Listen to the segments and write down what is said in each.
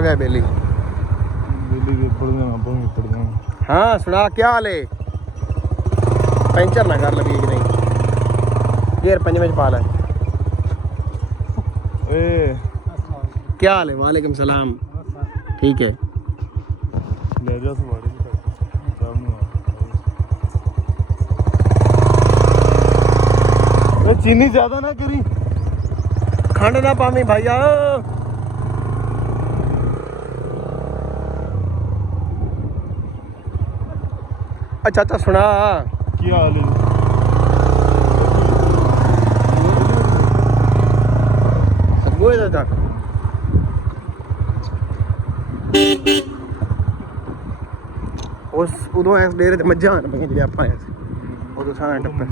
आ गए बेली। हाँ सुना क्या हाल है? पंचर ना कर लगी कि नहीं, गियर पंजे में पा ले। क्या हाल है? वालेकुम सलाम। ठीक है। चीनी ज्यादा ना करी, खंड ना पावी भैया। अच्छा अच्छा सुना क्या हाल है? वो दादा उस उदों इस डेरे ते मज्झां आन पईयां जेह्ड़े आपां आए सी उदों सारा टप्पे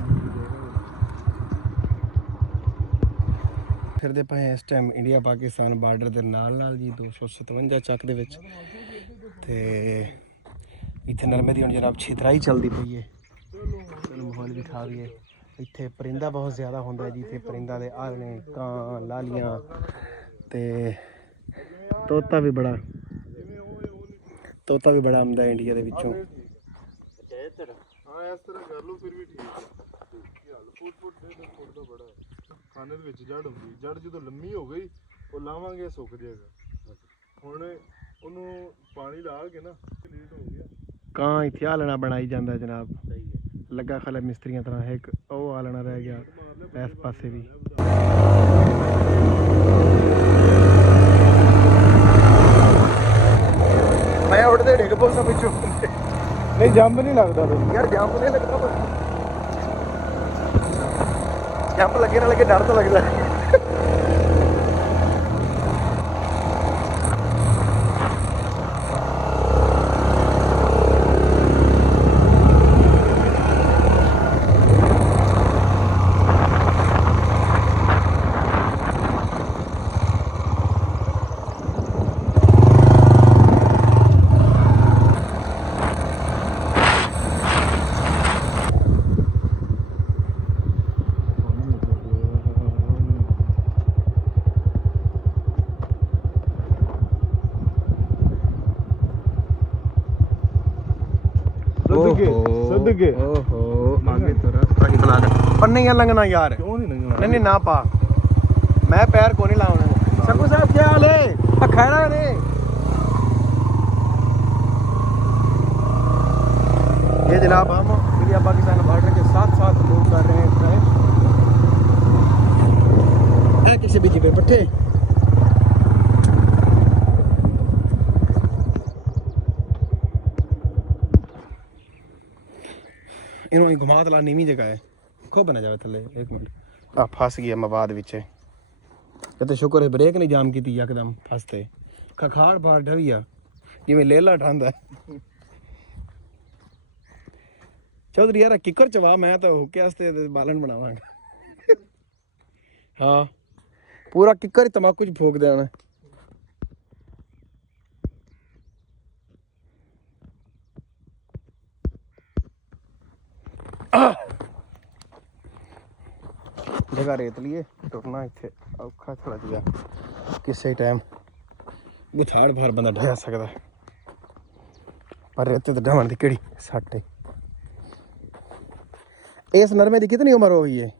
ਫਿਰਦੇ ਪਏ ਇਸ ਟਾਈਮ ਇੰਡੀਆ ਪਾਕਿਸਤਾਨ ਬਾਰਡਰ ਦੇ ਨਾਲ ਜੀ 257 ਚੱਕ ਦੇ ਵਿੱਚ। ਤੇ ਇੱਥੇ ਨਰਮੇ ਦੀ ਹੁਣ ਜਨਾਬ ਛਿਤਰਾਈ ਚੱਲਦੀ ਪਈ ਹੈ। ਚਲੋ ਮਾਹੌਲ ਵੀ ਖਾ ਗਏ। ਇੱਥੇ ਪਰਿੰਦਾ ਬਹੁਤ ਜ਼ਿਆਦਾ ਹੁੰਦਾ ਜੀ। ਇੱਥੇ ਪਰਿੰਦਾ ਦੇ ਆਲਣੇ, ਕਾਂ, ਲਾਲੀਆਂ ਤੇ ਤੋਤਾ ਵੀ ਬੜਾ ਆਉਂਦਾ ਇੰਡੀਆ ਦੇ ਵਿੱਚੋਂ। ਹਾਂ ਇਸ ਤਰ੍ਹਾਂ ਕਰ ਲਓ ਫਿਰ ਵੀ ਠੀਕ ਹੈ। ਕੀ ਹਾਲ ਫੁੱਟ ਦਾ ਬੜਾ ਖਾਣੇ ਦੇ ਵਿੱਚ ਜੜ ਹੁੰਦੀ, ਜੜ ਜਦੋਂ ਲੰਮੀ ਹੋ ਗਈ ਉਹ ਲਾਵਾਂਗੇ ਸੁੱਕ ਜਾਏਗਾ। ਹੁਣ ਉਹਨੂੰ ਪਾਣੀ ਲਾ ਕੇ ਨਾ ਲੇਟ ਹੋ ਗਿਆ। ਕਾਂ ਇੱਥੇ ਆਲਣਾ ਬਣਾਈ ਜਾਂਦਾ ਜਨਾਬ। ਲੱਗਾ ਖਲਾ ਮਿਸਤਰੀਆਂ ਤਰ੍ਹਾਂ ਇੱਕ ਉਹ ਆਲਣਾ ਰਹਿ ਗਿਆ ਇਸ ਪਾਸੇ ਵੀ। ਮੈਂ ਉੱਡਦੇ ਡਿੱਗ ਪਉਂ ਪਿੱਛੋਂ। ਨਹੀਂ ਜੰਪ ਨਹੀਂ ਲੱਗਦਾ ਯਾਰ, ਜੰਪ ਨਹੀਂ ਲੱਗਦਾ ਪਰ ਜੰਪ ਲੱਗੇ ਨਾ ਲੱਗੇ ਡਰ ਤਾਂ ਲੱਗਦਾ। ਸਦਕੇ ਓਹੋ ਆਗੇ ਤੋਂ ਰਸਤਾ ਹੀ ਬਣਾ ਦੇ ਪਰ ਨਹੀਂ ਲੰਘਣਾ ਯਾਰ। ਕਿਉਂ ਨਹੀਂ ਲੰਘਣਾ? ਨਹੀਂ ਨਾ ਪਾ, ਮੈਂ ਪੈਰ ਕੋ ਨਹੀਂ ਲਾਉਣਾ। ਸੰਗੂ साहब क्या हाल है? खैरा ने ये जनाब हम इंडिया पाकिस्तान बॉर्डर के साथ मूव कर रहे हैं। किसी भी पे पट्टे इन्होंने घुमा तला नीवी जगह है, खूब ना जाए थले। एक मिनट आ फस गया मवाद विच। कहते शुक्र है ब्रेक नहीं जाम की यकदम फसते खखाड़ पार ढविया जिमें लेला ठांदा। चौधरी यार किकर चवा, मैं तो हुक्के वास्ते बालन बनावांगा। हाँ पूरा किकर ही तमाकू च फूक देना। जगह रेतली है, टुरना इत्थे औखा थोड़ा जिहा। किसी टाइम भी थाड़ फाड़ बंदा ढह सकता है पर रेते तो ढहन की केड़ी सट है। इस नरमे की कितनी उम्र हो गई है?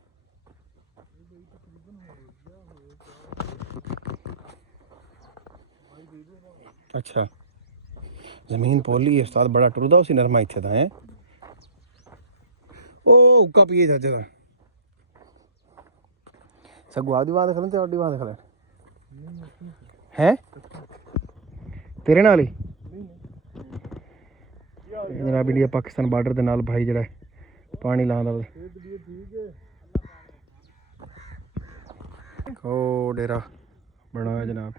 अच्छा जमीन पोली है उस्ताद, बड़ा टुरदा उसी नरमा इत्थे दा है। ओ हुक्का पिए जज दा सगू आपदी बात खलन ते आपदी बात खलन हैं तेरे नाल ही जनाब इंडिया पाकिस्तान बार्डर दे नाल भाई जेड़ा पानी लांदा ओ डेरा बना है जनाब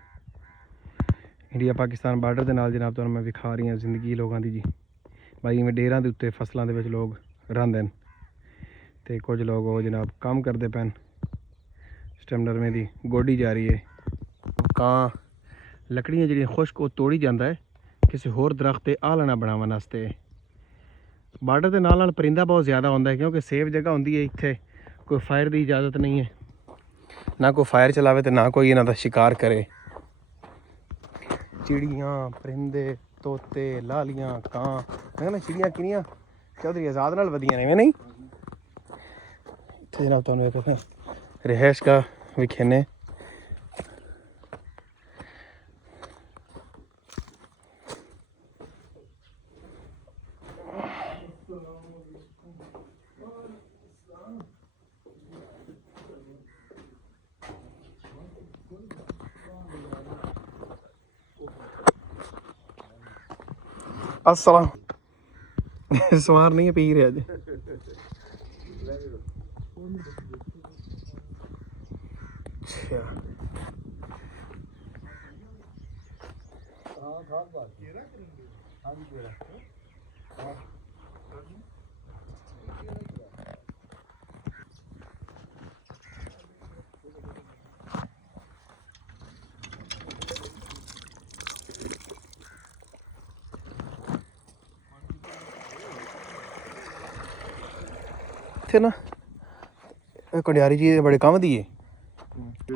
इंडिया पाकिस्तान बार्डर के नाल। जनाब तुहानूं मैं विखा रही जिंदगी लोगों की जी। भाई इवें डेरां दे उत्ते फसलों के लोग रहिंदे ने ते कुछ लोग वो जनाब काम करते पे। इस टाइम नरमे की गोडी जा रही है। कां लकड़ियाँ जिहड़ियां खुश्क वो तोड़ी जाता है किसी होर दरख्त ते आलना बनावन वास्ते। बार्डर के नाल परिंदा बहुत ज़्यादा होंदा है क्योंकि सेफ जगह होंदी है। इत्थे कोई फायर की इजाज़त नहीं है, ना कोई फायर चलावे तो ना कोई इन्हां दा शिकार करे। चिड़ियाँ परिंदे तोते लालियाँ कां मैं कहना चिड़ियाँ किनियां चौधरी आज़ाद नाल वधियां ने नहीं इत्थे जनाब तुहानू एक रिहाइश का विखेने अस्सलाम सवार नहीं है पी रहे अज अच्छा ਇੱਥੇ ਨਾ ਇਹ ਕੰਡਿਆਰੀ ਜੀ ਬੜੇ ਕੰਮ ਦੀ ਏ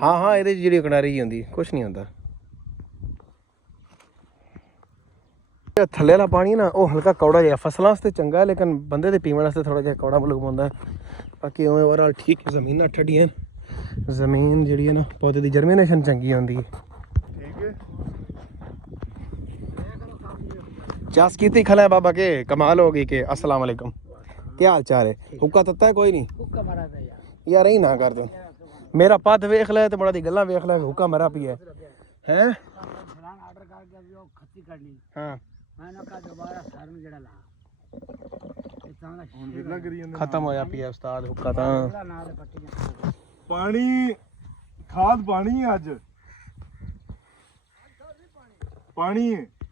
ਹਾਂ ਹਾਂ ਇਹਦੇ 'ਚ ਜਿਹੜੀ ਕੰਡਿਆਰੀ ਜੀ ਹੁੰਦੀ ਕੁਛ ਨਹੀਂ ਹੁੰਦਾ ਇਹ ਥੱਲੇ ਵਾਲਾ ਪਾਣੀ ਨਾ ਉਹ ਹਲਕਾ ਕੌੜਾ ਜਿਹਾ ਫਸਲਾਂ ਵਾਸਤੇ ਚੰਗਾ ਹੈ ਲੇਕਿਨ ਬੰਦੇ ਦੇ ਪੀਣ ਵਾਸਤੇ ਥੋੜਾ ਜਿਹਾ ਕੌੜਾ ਮੁਲਕ ਹੁੰਦਾ ਬਾਕੀ ਉਵੇਂ ਓਵਰਆਲ ਠੀਕ ਜ਼ਮੀਨਾਂ ਠੱਡੀਆਂ ਜ਼ਮੀਨ ਜਿਹੜੀ ਹੈ ਨਾ ਪੌਦੇ ਦੀ ਜਰਮੀਨੇਸ਼ਨ ਚੰਗੀ ਹੁੰਦੀ ਹੈ ठीक है चास की थी खला है बाबा के कमाल होगी के अस्सलाम वालेकुम क्या हाल चाल है हुक्का तत्ता है कोई नहीं यार ही ना कर दो मेरा पद वेख ले तो बड़ा दी गल्ला वेख ले हुक्का मरा पी है हैं आर्डर करके अभी वो खत्ती करनी हां मैंने कहा दोबारा सर में जड़ा ला इतना हुन विला करी जंदे खत्म होया पी है उस्ताद हुक्का ता ना दे पट्टियां पानी खाद पानी है अज पानी है